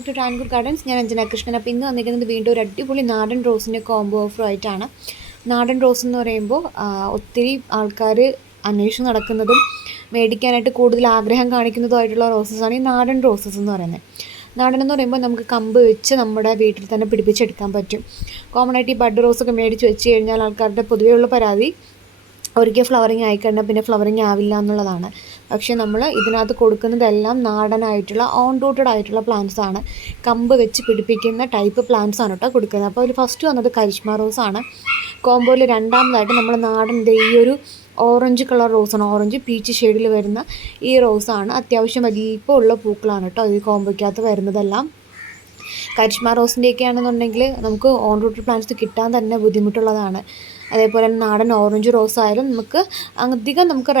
Back to Travancore gardens. ഞാൻ അഞ്ജന കൃഷ്ണൻ. അപ്പോൾ ഇന്ന് വന്നിരിക്കുന്നത് വീണ്ടും ഒരു അടിപൊളി നാടൻ റോസിൻ്റെ കോംബോ ഓഫർ ആയിട്ടാണ്. നാടൻ റോസ് എന്ന് പറയുമ്പോൾ ഒത്തിരി ആൾക്കാർ അന്വേഷിച്ച് നടക്കുന്നതും മേടിക്കാനായിട്ട് കൂടുതൽ ആഗ്രഹം കാണിക്കുന്നതുമായിട്ടുള്ള റോസസാണ് ഈ നാടൻ റോസസ് എന്ന് പറയുന്നത്. നാടൻ എന്ന് പറയുമ്പോൾ നമുക്ക് കമ്പ് വെച്ച് നമ്മുടെ വീട്ടിൽ തന്നെ പിടിപ്പിച്ചെടുക്കാൻ പറ്റും. കോമൺ ആയിട്ട് ഈ ബഡ് റോസൊക്കെ മേടിച്ച് വെച്ച് കഴിഞ്ഞാൽ ആൾക്കാരുടെ പൊതുവെയുള്ള പരാതി ഒരിക്കൽ ഫ്ലവറിങ് ആയിക്കഴിഞ്ഞാൽ പിന്നെ ഫ്ലവറിങ് ആവില്ല എന്നുള്ളതാണ്. പക്ഷേ നമ്മൾ ഇതിനകത്ത് കൊടുക്കുന്നതെല്ലാം നാടനായിട്ടുള്ള ഓൺ റൂട്ടഡ് ആയിട്ടുള്ള പ്ലാന്റ്സ് ആണ്. കമ്പ് വെച്ച് പിടിപ്പിക്കുന്ന ടൈപ്പ് പ്ലാന്റ്സ് ആണ് കേട്ടോ കൊടുക്കുന്നത്. അപ്പോൾ അതിൽ ഫസ്റ്റ് വന്നത് കരിഷ്മ റോസാണ്. കോംബോയിൽ രണ്ടാമതായിട്ട് നമ്മൾ നാടൻ്റെ ഈ ഒരു ഓറഞ്ച് കളർ റോസാണ്. ഓറഞ്ച് പീച്ച് ഷെയ്ഡിൽ വരുന്ന ഈ റോസാണ്. അത്യാവശ്യം വലിപ്പമുള്ള പൂക്കളാണ് കേട്ടോ ഈ കോംബോയ്ക്കകത്ത് വരുന്നതെല്ലാം. കരിഷ്മ റോസിൻ്റെയൊക്കെ ആണെന്നുണ്ടെങ്കിൽ നമുക്ക് ഓൺ റൂട്ടഡ് പ്ലാന്റ്സ് കിട്ടാൻ തന്നെ ബുദ്ധിമുട്ടുള്ളതാണ്. അതേപോലെ തന്നെ നാടൻ ഓറഞ്ച് റോസ് ആയാലും നമുക്ക് അധികം നമുക്ക്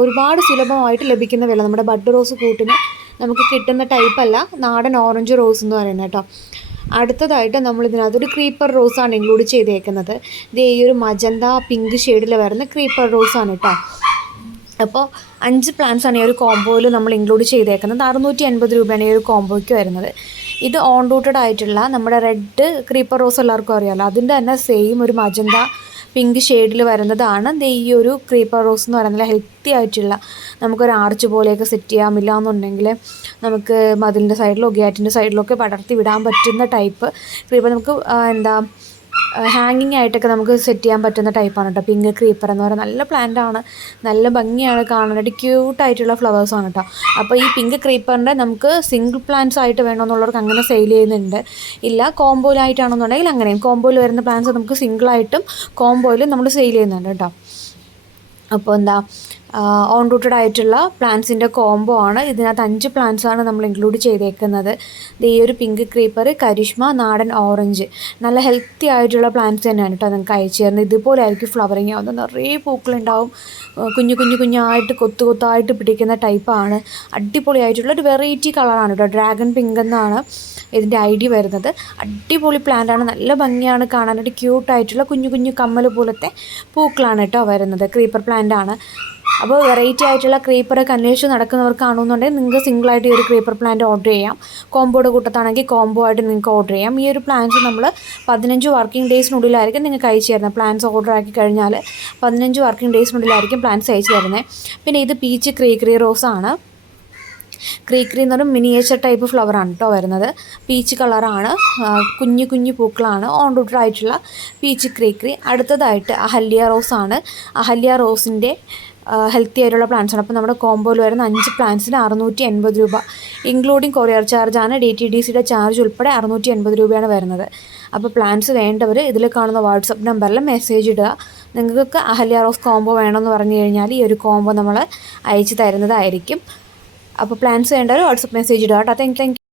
ഒരുപാട് സുലഭമായിട്ട് ലഭിക്കുന്ന വില നമ്മുടെ ബഡ് റോസ് കൂട്ടിന് നമുക്ക് കിട്ടുന്ന ടൈപ്പല്ല നാടൻ ഓറഞ്ച് റോസ് എന്ന് പറയുന്നത് കേട്ടോ. അടുത്തതായിട്ട് നമ്മൾ ഇതിനകത്തൊരു ക്രീപ്പർ റോസാണ് ഇൻക്ലൂഡ് ചെയ്തേക്കുന്നത്. ഇത് ഈ ഒരു മജന്ത പിങ്ക് ഷെയ്ഡിൽ വരുന്ന ക്രീപ്പർ റോസാണ് കേട്ടോ. അപ്പോൾ 5 പ്ലാന്റ്സാണ് ഈ ഒരു കോംബോയിൽ നമ്മൾ ഇൻക്ലൂഡ് ചെയ്തേക്കുന്നത്. 680 രൂപയാണ് ഈ ഒരു കോംബോയ്ക്ക് വരുന്നത്. ഇത് ഓൺ റൂട്ടഡ് ആയിട്ടുള്ള നമ്മുടെ റെഡ് ക്രീപ്പർ റോസ് എല്ലാവർക്കും അറിയാമല്ലോ, അതിൻ്റെ തന്നെ സെയിം ഒരു മജന്ത പിങ്ക് ഷെയ്ഡിൽ വരുന്നതാണ് ഈ ഒരു ക്രീപ്പർ റോസ് എന്ന് പറയുന്നത്. ഹെൽത്തി ആയിട്ടുള്ള നമുക്കൊരു ആർച്ച് പോലെയൊക്കെ സെറ്റ് ചെയ്യാമില്ല എന്നുണ്ടെങ്കിൽ നമുക്ക് മതിലിൻ്റെ സൈഡിലോ ഗേറ്റിൻ്റെ സൈഡിലോ ഒക്കെ പടർത്തി വിടാൻ പറ്റുന്ന ടൈപ്പ് ക്രീപ്പർ. നമുക്ക് ഹാങ്ങിങ് ആയിട്ടൊക്കെ നമുക്ക് സെറ്റ് ചെയ്യാൻ പറ്റുന്ന ടൈപ്പാണ് കേട്ടോ പിങ്ക് ക്രീപ്പർ എന്ന് പറയുന്നത്. നല്ല പ്ലാന്റാണ്, നല്ല ഭംഗിയാണ് കാണാനായിട്ട്, ക്യൂട്ടായിട്ടുള്ള ഫ്ലവേഴ്സാണ് കേട്ടോ. അപ്പോൾ ഈ പിങ്ക് ക്രീപ്പറിൻ്റെ നമുക്ക് സിംഗിൾ പ്ലാന്റ്സ് ആയിട്ട് വേണമെന്നുള്ളവർക്ക് അങ്ങനെ സെയിൽ ചെയ്യുന്നുണ്ട്. ഇല്ല കോംബോയിലായിട്ടാണെന്നുണ്ടെങ്കിൽ അങ്ങനെയും കോംബോയിൽ വരുന്ന പ്ലാന്റ്സ് നമുക്ക് സിംഗിളായിട്ടും കോംബോയിലും നമ്മൾ സെയിൽ ചെയ്യുന്നുണ്ട് കേട്ടോ. അപ്പോൾ ഓൺ റൂട്ടഡ് ആയിട്ടുള്ള പ്ലാന്റ്സിൻ്റെ കോംബോ ആണ്. ഇതിനകത്ത് 5 പ്ലാന്റ്സാണ് നമ്മൾ ഇൻക്ലൂഡ് ചെയ്തേക്കുന്നത്. ഈ ഒരു പിങ്ക് ക്രീപ്പർ, കരിഷ്മ, നാടൻ ഓറഞ്ച് നല്ല ഹെൽത്തി ആയിട്ടുള്ള പ്ലാന്റ്സ് തന്നെയാണ് കേട്ടോ നിങ്ങൾക്ക് അയച്ചു തരുന്നത്. ഇതുപോലെ ആയിരിക്കും ഫ്ലവറിങ് ആവുന്നത്. നിറയെ പൂക്കളുണ്ടാവും, കുഞ്ഞായിട്ട് കൊത്തായിട്ട് പിടിക്കുന്ന ടൈപ്പാണ്. അടിപൊളിയായിട്ടുള്ള ഒരു വെറൈറ്റി കളറാണ് കേട്ടോ. ഡ്രാഗൺ പിങ്ക് എന്നാണ് ഇതിൻ്റെ ഐഡിയ വരുന്നത്. അടിപൊളി പ്ലാന്റാണ്, നല്ല ഭംഗിയാണ് കാണാനായിട്ട്. ക്യൂട്ടായിട്ടുള്ള കുഞ്ഞു കമ്മൽ പോലത്തെ പൂക്കളാണ് കേട്ടോ വരുന്നത്. ക്രീപ്പർ പ്ലാന്റാണ്. അപ്പോൾ വെറൈറ്റി ആയിട്ടുള്ള ക്രീപ്പറൊക്കെ അന്വേഷിച്ച് നടക്കുന്നവർക്കാണെന്നുണ്ടെങ്കിൽ നിങ്ങൾക്ക് സിംഗിളായിട്ട് ഈ ഒരു ക്രീപ്പർ പ്ലാന്റ് ഓർഡർ ചെയ്യാം. കോംബോയുടെ കൂട്ടത്താണെങ്കിൽ കോംബോ ആയിട്ട് നിങ്ങൾക്ക് ഓർഡർ ചെയ്യാം. ഈ ഒരു പ്ലാന്റ്സ് നമ്മൾ 15 വർക്കിംഗ് ഡേയ്സിനുള്ളിലായിരിക്കും നിങ്ങൾക്ക് അയച്ചു തരുന്നത്. പ്ലാന്റ്സ് ഓർഡർ ആക്കി കഴിഞ്ഞാൽ 15 വർക്കിംഗ് ഡേയ്സിനുള്ളിലായിരിക്കും പ്ലാന്റ്സ് അയച്ചു തരുന്നത്. പിന്നെ ഇത് പീച്ച് ക്രീക്രി റോസാണ്. ക്രീക്രി എന്ന് പറഞ്ഞാൽ മിനിയേച്ചർ ടൈപ്പ് ഫ്ലവറാണ് കേട്ടോ വരുന്നത്. പീച്ച് കളറാണ്, കുഞ്ഞു പൂക്കളാണ്. ഓൺ റൂട്ടഡ് ആയിട്ടുള്ള പീച്ച് ക്രീക്രി. അടുത്തതായിട്ട് അഹല്യ റോസാണ്. അഹല്യ റോസിൻ്റെ ഹെൽത്തി ആയിട്ടുള്ള പ്ലാന്റ്സാണ്. അപ്പോൾ നമ്മുടെ കോംബോയിൽ വരുന്ന 5 പ്ലാന്റ്സിന് 680 രൂപ ഇൻക്ലൂഡിങ് കൊറിയർ ചാർജാണ്. DTDCയുടെ ചാർജ് ഉൾപ്പെടെ 680 രൂപയാണ് വരുന്നത്. അപ്പോൾ പ്ലാന്റ്സ് വേണ്ടവർ ഇതിൽ കാണുന്ന വാട്സപ്പ് നമ്പറിൽ മെസ്സേജ് ഇടുക. നിങ്ങൾക്ക് അഹല്യ റോസ് കോംബോ വേണമെന്ന് പറഞ്ഞു കഴിഞ്ഞാൽ ഈ ഒരു കോംബോ നമ്മൾ അയച്ചു തരുന്നതായിരിക്കും. അപ്പോൾ പ്ലാന്റ്സ് വേണ്ടവർ വാട്സപ്പ് മെസ്സേജ് ഇടുക കേട്ടോ. Thank you.